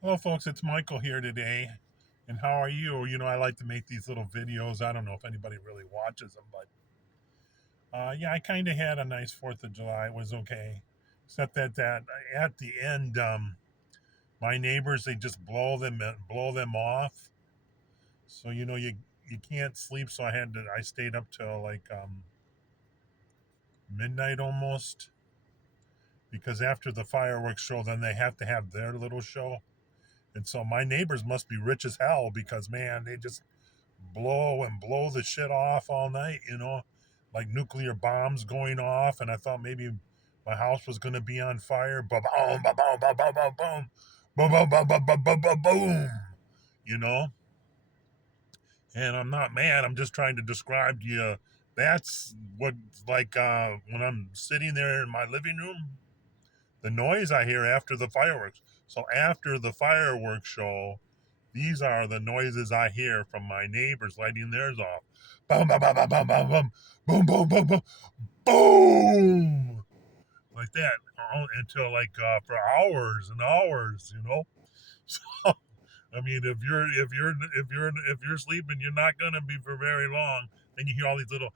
Hello, folks. It's Michael here today. And how are you? I like to make these little videos. I don't know if anybody really watches them, but yeah, I kind of had a nice 4th of July. It was okay. Except that at the end, my neighbors, they just blow them off. So, you can't sleep. So I stayed up till like midnight almost because after the fireworks show, then they have to have their little show. And so my neighbors must be rich as hell because, man, they just blow the shit off all night, like nuclear bombs going off. And I thought maybe my house was going to be on fire. Ba boom, ba boom, ba boom, ba boom, ba boom, ba ba ba ba ba boom. You know, and I'm not mad. I'm just trying to describe to you. That's what like when I'm sitting there in my living room, the noise I hear after the fireworks. So after the fireworks show, these are the noises I hear from my neighbors lighting theirs off. Boom, boom, boom, boom, boom, boom, boom, boom, boom, boom, boom, like that, until like for hours and hours. So, I mean, if you're sleeping, you're not gonna be for very long. Then you hear all these little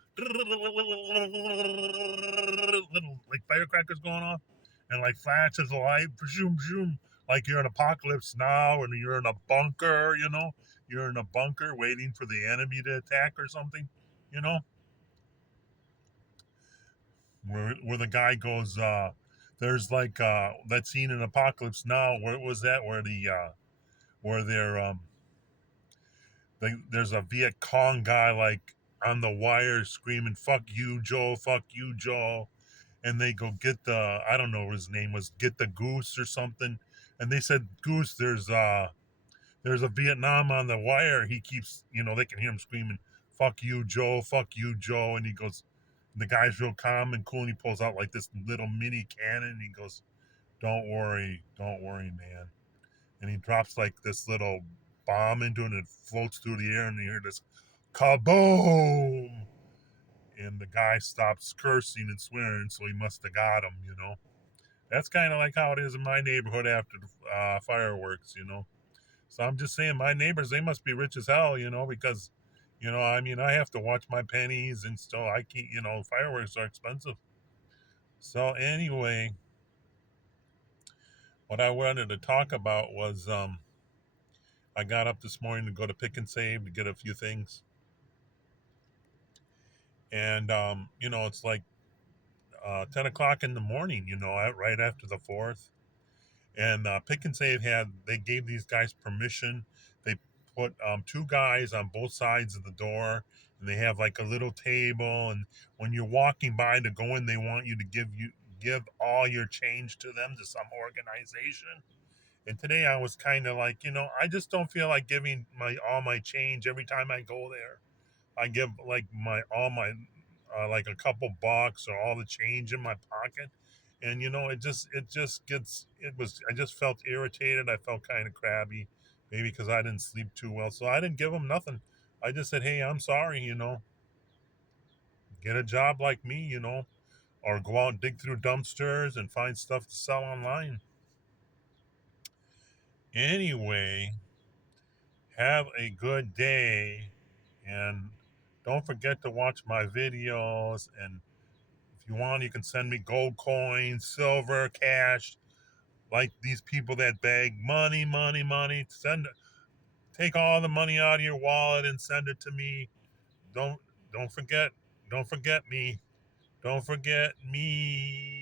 like firecrackers going off, and like flashes of light, zoom, zoom, like you're in apocalypse now, and you're in a bunker. You're in a bunker waiting for the enemy to attack or something. You know, where the guy goes. There's like that scene in Apocalypse Now. Where was that? Where they're there's a Viet Cong guy like on the wire screaming "Fuck you, Joe! Fuck you, Joe!" And they go get the, I don't know what his name was, get the Goose or something, and they said, "Goose, there's a Vietnam on the wire." He keeps, they can hear him screaming, "Fuck you, Joe! Fuck you, Joe!" And he goes, the guy's real calm and cool, and he pulls out like this little mini cannon, and he goes, don't worry, man." And he drops like this little bomb into it, and it floats through the air, and you hear this kaboom, and the guy stops cursing and swearing, so he must have got him. That's kind of like how it is in my neighborhood after the fireworks. So I'm just saying, my neighbors, they must be rich as hell, because I mean, I have to watch my pennies, and still I can't. Fireworks are expensive. So anyway, what I wanted to talk about was I got up this morning to go to Pick and Save to get a few things, and it's like 10 o'clock in the morning. Right after the 4th, and Pick and Save they gave these guys permission. They put two guys on both sides of the door, and they have like a little table. And when you're walking by to go in, they want you to give all your change to them, to some organization. And today I was kind of like, I just don't feel like giving my all my change every time I go there. I give like my all my like a couple bucks or all the change in my pocket, and it just gets it was I just felt irritated. I felt kind of crabby, maybe because I didn't sleep too well, so I didn't give them nothing. I just said, "Hey, I'm sorry, get a job like me, or go out and dig through dumpsters and find stuff to sell online." Anyway, have a good day, and don't forget to watch my videos. And if you want, you can send me gold coins, silver, cash, like these people that beg money, money, money. Take all the money out of your wallet and send it to me. Don't don't forget, don't forget me. Don't forget me.